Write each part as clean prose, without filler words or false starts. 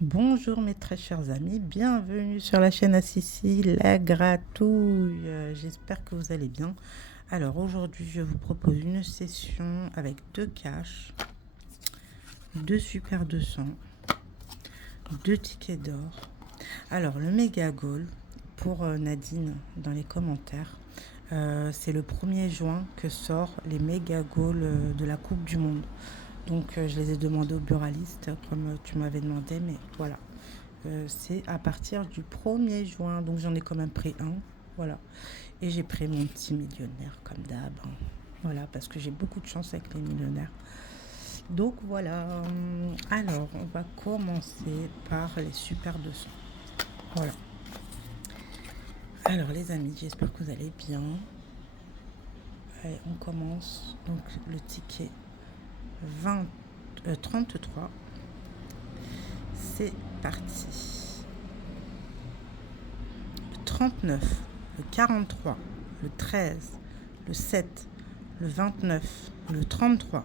Bonjour mes très chers amis, bienvenue sur la chaîne à Sissi, la gratouille. J'espère que vous allez bien. Alors aujourd'hui je vous propose une session avec 2 caches, 2 super 200, 2 tickets d'or. Alors le méga goal pour Nadine dans les commentaires, c'est le 1er juin que sort les méga goals de la Coupe du Monde. Donc je les ai demandés au buraliste comme tu m'avais demandé, mais voilà. C'est à partir du 1er juin, donc j'en ai quand même pris un, voilà. Et j'ai pris mon petit millionnaire comme d'hab, hein. Voilà, parce que j'ai beaucoup de chance avec les millionnaires. Donc voilà, alors on va commencer par les super 200. Voilà. Alors les amis, j'espère que vous allez bien. Allez, on commence. Donc le ticket 33. C'est parti. Le 39, le 43, le 13, le 7, le 29, le 33.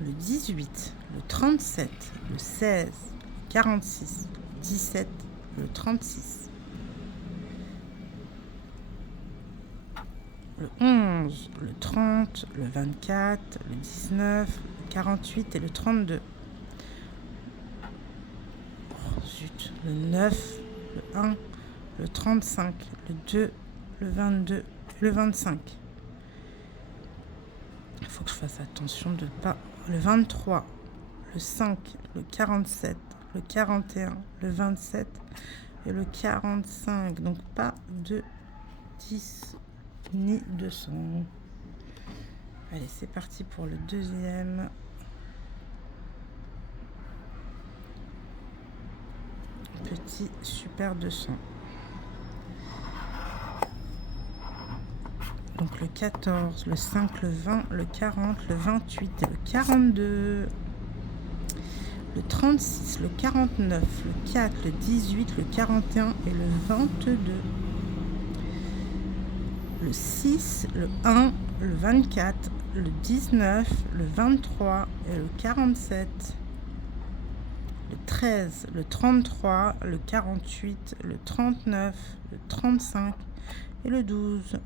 Le 18, le 37, le 16, le 46, le 17, le 36. Le 11, le 30, le 24, le 19, le 48 et le 32. Oh, zut. Le 9, le 1, le 35, le 2, le 22 et le 25. Il faut que je fasse attention de ne pas... Le 23, le 5, le 47, le 41, le 27 et le 45. Donc pas de 10 ni 200. Allez, c'est parti pour le deuxième. Petit super 200. Donc le 14, le 5, le 20, le 40, le 28 et le 42. Le 36, le 49, le 4, le 18, le 41 et le 22. Le 6, le 1, le 24, le 19, le 23 et le 47. Le 13, le 33, le 48, le 39, le 35 et le 12.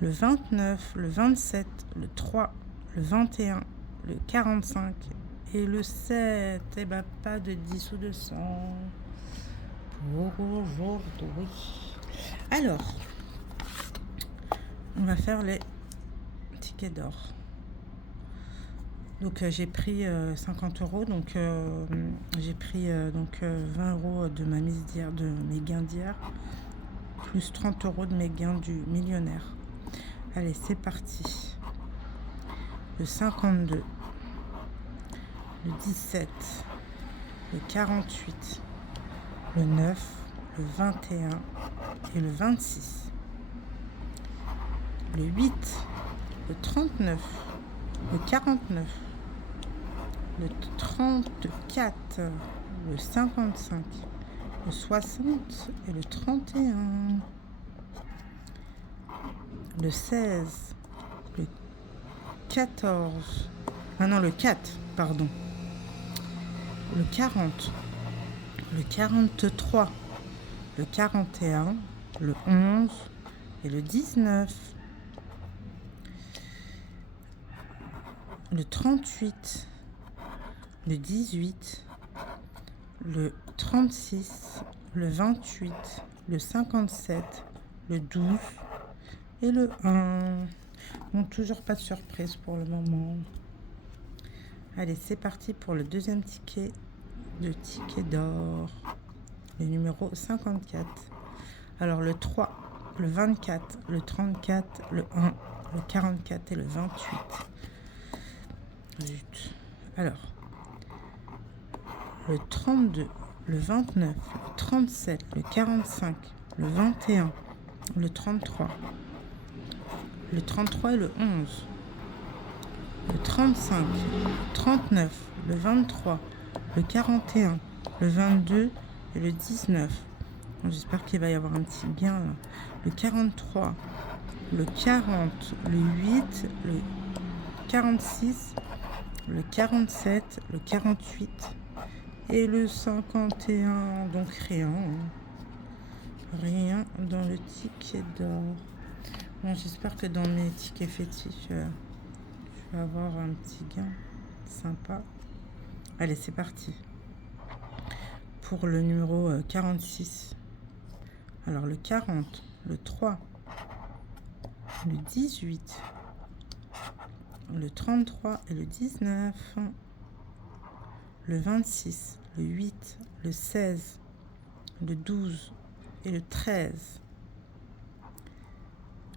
Le 29, le 27, le 3, le 21, le 45 et le 7. Et bah pas de 10 ou de 100 pour aujourd'hui. Alors, on va faire les tickets d'or. Donc j'ai pris 50 euros, donc j'ai pris 20 euros de ma mise d'hier, de mes gains d'hier, plus 30 euros de mes gains du millionnaire. Allez, c'est parti. Le 52, le 17, le 48, le 9, le 21 et le 26. Le 8, le 39, le 49, le 34, le 55, le 60 et le 31. Le 16, le 14, le 4, pardon. Le 40, le 43, le 41, le 11 et le 19. Le 38, le 18, le 36, le 28, le 57, le 12 et le 1. Bon, toujours pas de surprise pour le moment. Allez, c'est parti pour le deuxième ticket, le ticket d'or, le numéro 54. Alors le 3, le 24, le 34, le 1, le 44 et le 28. Zut. Alors, le 32, le 29, le 37, le 45, le 21, le 33, le 33 et le 11, le 35, le 39, le 23, le 41, le 22 et le 19. J'espère qu'il va y avoir un petit gain là. Le 43, le 40, le 8, le 46, le 47, le 48 et le 51. Donc rien. Rien dans le ticket d'or. Bon, j'espère que dans mes tickets fétiches, je vais avoir un petit gain sympa. Allez, c'est parti. Pour le numéro 46. Alors le 40, le 3, le 18, le 33 et le 19, le 26, le 8, le 16, le 12 et le 13,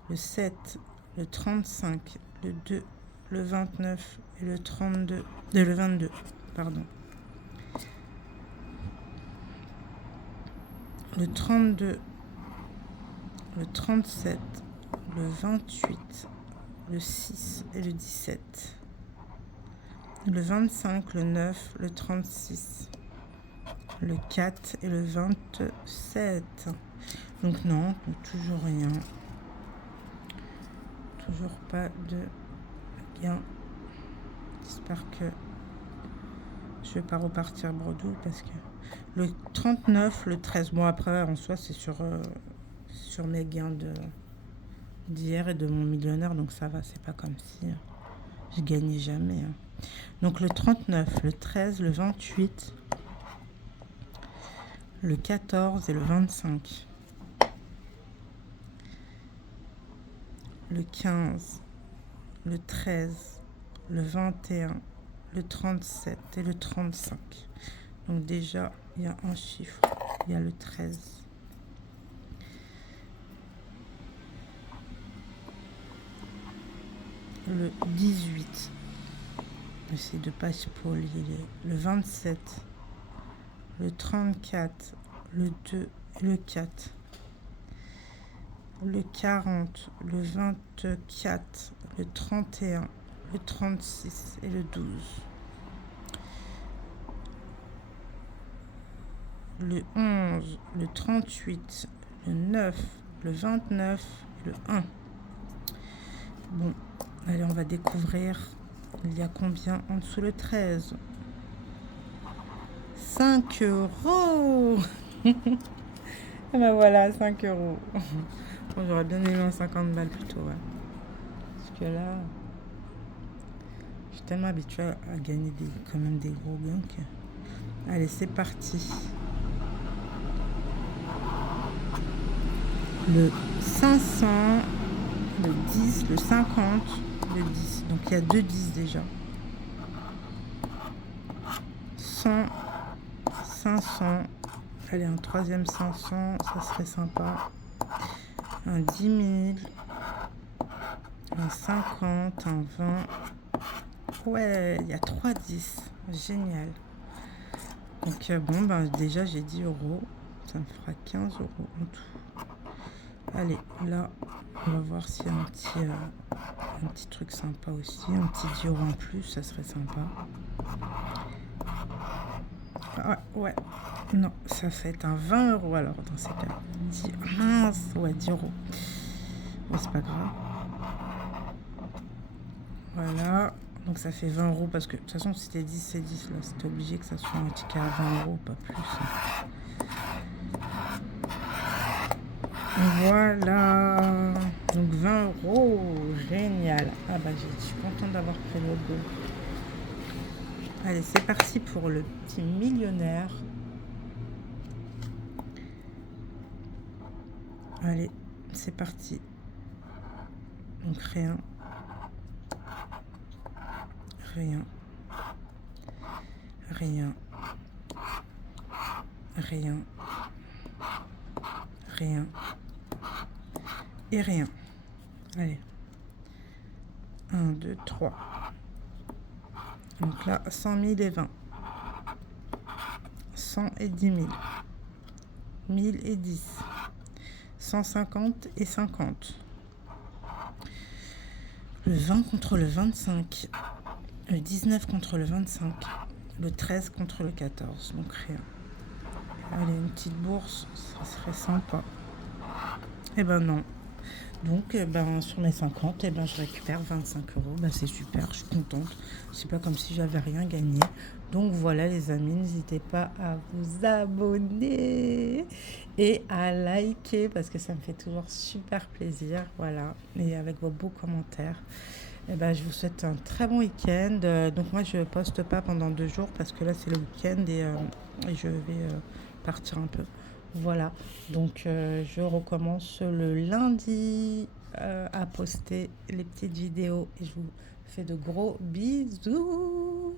le 7, le 35, le 2, le 29 et le 32, le 22, pardon. Le 32, le 37, le 28, le 6 et le 17, le 25, le 9, le 36, le 4 et le 27. Donc non, toujours rien. Toujours pas de gain. J'espère que je vais pas repartir bredouille parce que le 39, le 13, bon après en soi c'est sur mes gains d'hier et de mon millionnaire, donc ça va, c'est pas comme si je gagnais jamais. Hein. Donc le 39, le 13, le 28, le 14 et le 25, le 15, le 13, le 21, le 37 et le 35. Donc déjà, il y a un chiffre, il y a le 13. Le 18. J'essaie de pas spoiler. Le 27. Le 34. Le 2 et le 4. Le 40. Le 24. Le 31. Le 36 et le 12. Le 11, le 38, le 9, le 29 et le 1. Bon, allez, on va découvrir. Il y a combien en dessous le 13? 5 €. Et ben voilà, 5 €. Bon, j'aurais bien aimé un 50 balles plutôt, ouais. Parce que là, je suis tellement habituée à gagner quand même des gros gains que... Allez, c'est parti. Le 500, le 10, le 50, le 10. Donc il y a 2 10 déjà. 100, 500. Allez, un troisième 500, ça serait sympa. Un 10 000, un 50, un 20. Ouais, il y a 3 10. Génial. Donc bon, ben déjà j'ai 10 €. Ça me fera 15 € en tout. Allez, là, on va voir s'il y a un petit truc sympa aussi. Un petit 10 € en plus, ça serait sympa. Ah, ouais, non, ça fait un 20 € alors dans ces cas. Mince, ouais, 10 €. Bon, c'est pas grave. Voilà, donc ça fait 20 € parce que de toute façon, si c'était 10, c'est 10. Là, c'était obligé que ça soit un ticket à 20 €, pas plus. Voilà, donc 20 €, génial. Ah bah je suis contente d'avoir pris le go. Allez, c'est parti pour le petit millionnaire. Allez, c'est parti. Donc rien. Rien. Rien. Rien. Rien. Et rien. Allez. 1, 2, 3. Donc là, 100 000 et 20. 100 et 10 000. 1000 et 10. 150 et 50. Le 20 contre le 25. Le 19 contre le 25. Le 13 contre le 14. Donc rien. Allez, une petite bourse, ça serait sympa. Eh ben non. Donc, ben, sur mes 50, ben, je récupère 25 euros. Ben, c'est super, je suis contente. C'est pas comme si j'avais rien gagné. Donc voilà les amis, n'hésitez pas à vous abonner et à liker parce que ça me fait toujours super plaisir. Voilà, et avec vos beaux commentaires. Eh ben, je vous souhaite un très bon week-end. Donc moi, je poste pas pendant 2 jours parce que là, c'est le week-end et je vais partir un peu. Voilà. Donc je recommence le lundi à poster les petites vidéos et je vous fais de gros bisous.